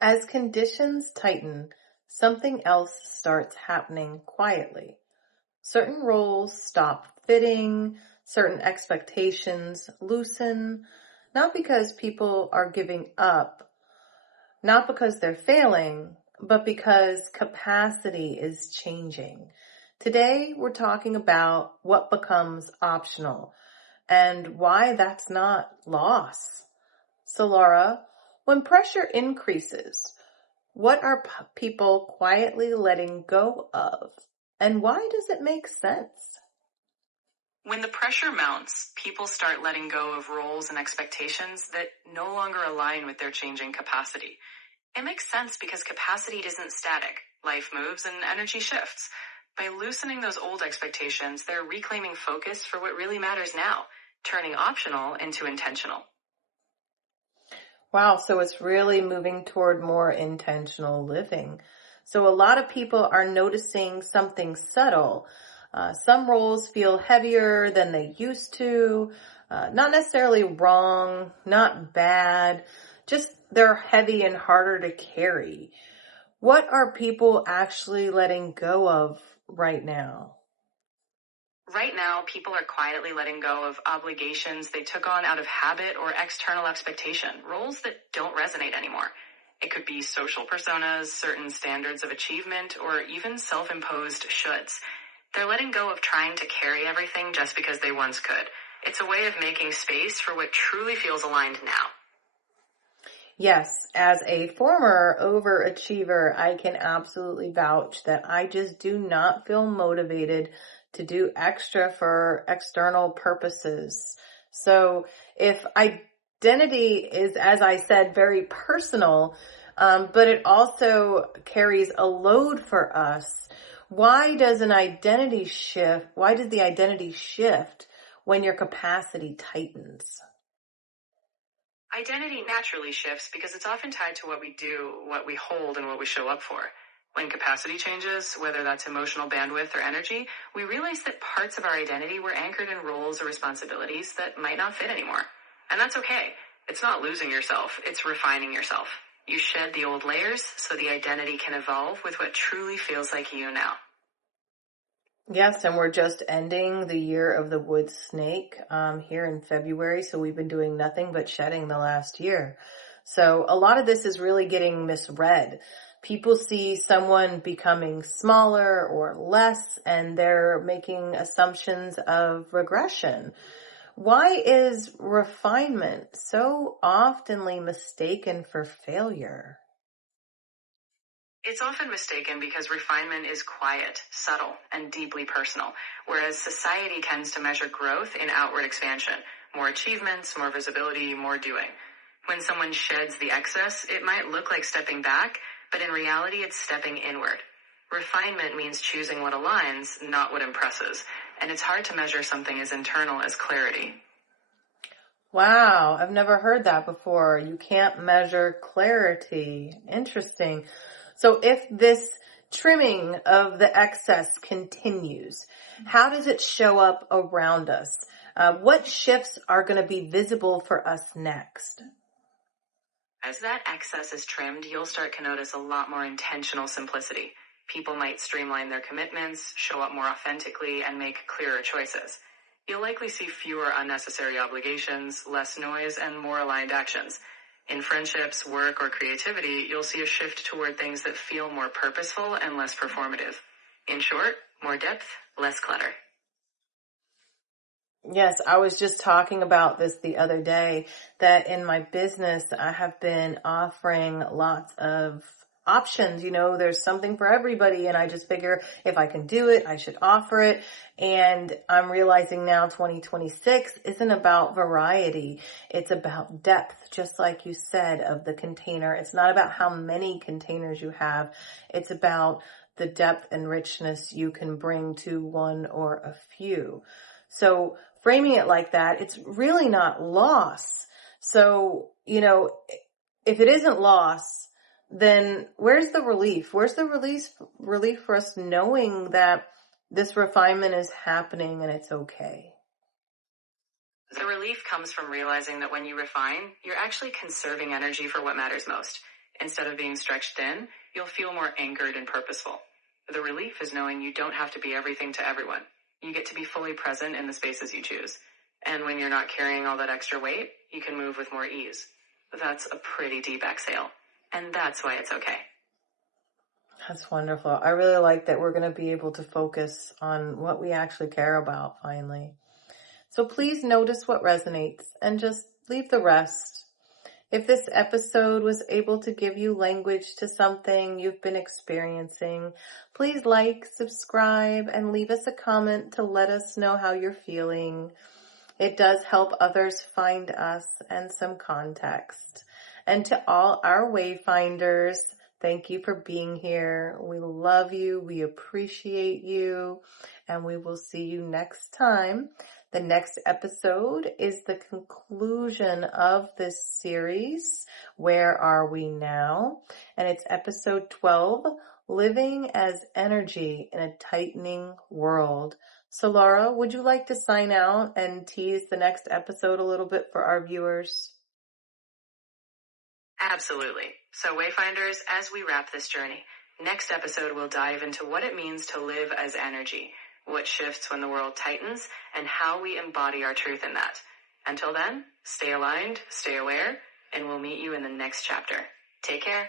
As conditions tighten, something else starts happening quietly. Certain roles stop fitting, certain expectations loosen, not because people are giving up, not because they're failing, but because capacity is changing. Today, we're talking about what becomes optional and why that's not loss. So, Laura, when pressure increases, what are people quietly letting go of? And why does it make sense? When the pressure mounts, people start letting go of roles and expectations that no longer align with their changing capacity. It makes sense because capacity isn't static. Life moves and energy shifts. By loosening those old expectations, they're reclaiming focus for what really matters now, turning optional into intentional. Wow, so it's really moving toward more intentional living. So a lot of people are noticing something subtle. Some roles feel heavier than they used to. Not necessarily wrong, not bad, just they're heavy and harder to carry. What are people actually letting go of right now? Right now, people are quietly letting go of obligations they took on out of habit or external expectation, roles that don't resonate anymore. It could be social personas, certain standards of achievement, or even self-imposed shoulds. They're letting go of trying to carry everything just because they once could. It's a way of making space for what truly feels aligned now. Yes, as a former overachiever, I can absolutely vouch that I just do not feel motivated to do extra for external purposes. So if identity is, as I said, very personal, but it also carries a load for us, why does the identity shift when your capacity tightens? Identity naturally shifts because it's often tied to what we do, what we hold, and what we show up for. When capacity changes, whether that's emotional bandwidth or energy, we realize that parts of our identity were anchored in roles or responsibilities that might not fit anymore. And that's okay. It's not losing yourself, it's refining yourself. You shed the old layers so the identity can evolve with what truly feels like you now. Yes, and we're just ending the year of the wood snake here in February. So we've been doing nothing but shedding the last year. So a lot of this is really getting misread. People see someone becoming smaller or less, and they're making assumptions of regression. Why is refinement so oftenly mistaken for failure? It's often mistaken because refinement is quiet, subtle, and deeply personal, whereas society tends to measure growth in outward expansion, more achievements, more visibility, more doing. When someone sheds the excess, it might look like stepping back, but in reality it's stepping inward. Refinement means choosing what aligns, not what impresses, and it's hard to measure something as internal as clarity. Wow, I've never heard that before. You can't measure clarity. Interesting. So if this trimming of the excess continues, how does it show up around us? What shifts are going to be visible for us next? As that excess is trimmed, you'll start to notice a lot more intentional simplicity. People might streamline their commitments, show up more authentically, and make clearer choices. You'll likely see fewer unnecessary obligations, less noise, and more aligned actions. In friendships, work, or creativity, you'll see a shift toward things that feel more purposeful and less performative. In short, more depth, less clutter. Yes, I was just talking about this the other day that in my business, I have been offering lots of options. You know, there's something for everybody. And I just figure if I can do it, I should offer it. And I'm realizing now 2026 isn't about variety. It's about depth, just like you said, of the container. It's not about how many containers you have. It's about the depth and richness you can bring to one or a few. So framing it like that, it's really not loss. So, you know, if it isn't loss, then where's the relief? Where's the relief for us knowing that this refinement is happening and it's okay? The relief comes from realizing that when you refine, you're actually conserving energy for what matters most. Instead of being stretched thin, you'll feel more anchored and purposeful. The relief is knowing you don't have to be everything to everyone. You get to be fully present in the spaces you choose. And when you're not carrying all that extra weight, you can move with more ease. That's a pretty deep exhale. And that's why it's okay. That's wonderful. I really like that we're going to be able to focus on what we actually care about finally. So please notice what resonates and just leave the rest. If this episode was able to give you language to something you've been experiencing, please like, subscribe, and leave us a comment to let us know how you're feeling. It does help others find us and some context. And to all our wayfinders, thank you for being here. We love you. We appreciate you. And we will see you next time. The next episode is the conclusion of this series, Where Are We Now? And it's episode 12, Living as Energy in a Tightening World. So Laura, would you like to sign out and tease the next episode a little bit for our viewers? Absolutely. So Wayfinders, as we wrap this journey, next episode we'll dive into what it means to live as energy, what shifts when the world tightens, and how we embody our truth in that. Until then, stay aligned, stay aware, and we'll meet you in the next chapter. Take care.